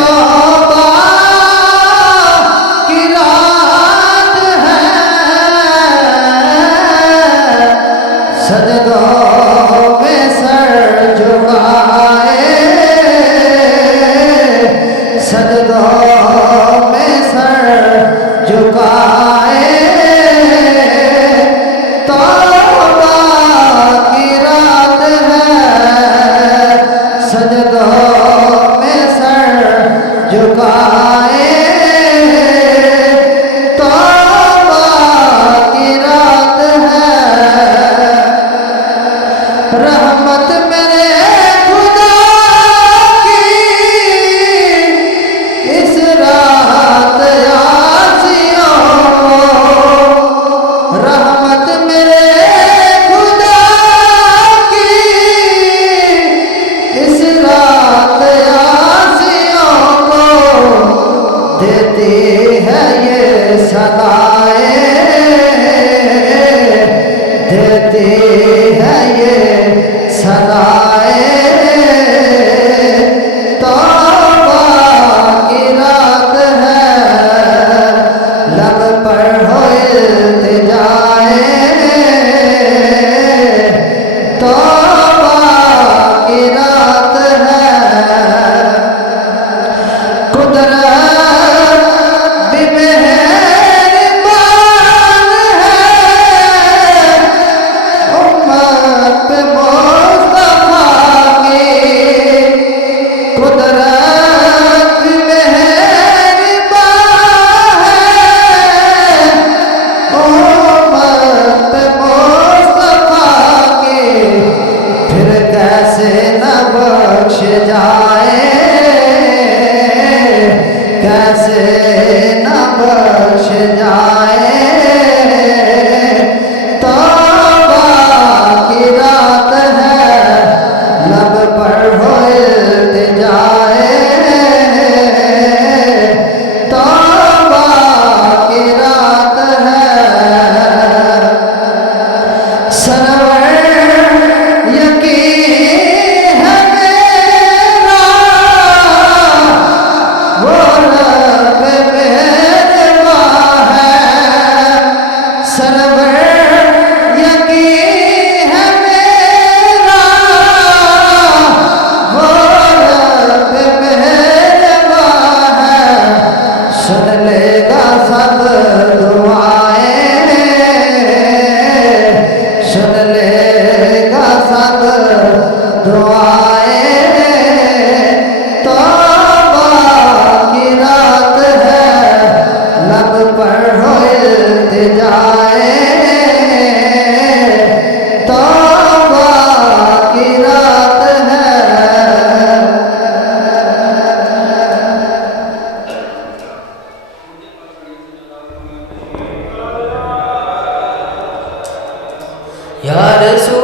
तौबा की रात है, सजदों में सर झुकाए, सजदों में सर झुकाए, तौबा की रात है, सजदों में सर झुकाए, तौबा की रात है। रहमत मेरे खुदा की इस रात आसियों को, रहमत मेरे खुदा की इस रात आसियों को देती है ये सदाएं, देती है ये सदाएं, तौबा की रात है, लब पर हो इल्तिजाए, तौबा की रात है। कुदरत भी मेहरबान है, उम्मत पे मुस्तफा की, कुदरत भी मेहरबान है, उम्मत पे मुस्तफा की, फिर कैसे न बख्श जाए, कैसे न बख्श जाए, तौबा की रात है, लब पर हो इल्तिजाए, तौबा की रात है। सरवर यकीन है मेरा, वो रब मेहरबान है, सरवर यकीन है मेरा, वो रब मेहरबान है, सुन लेगा सब दुआएं, सुन लेगा सब दुआएं, तौबा की रात है, लब पर हो इल्तिजाए, तौबा की रात है। या रसूल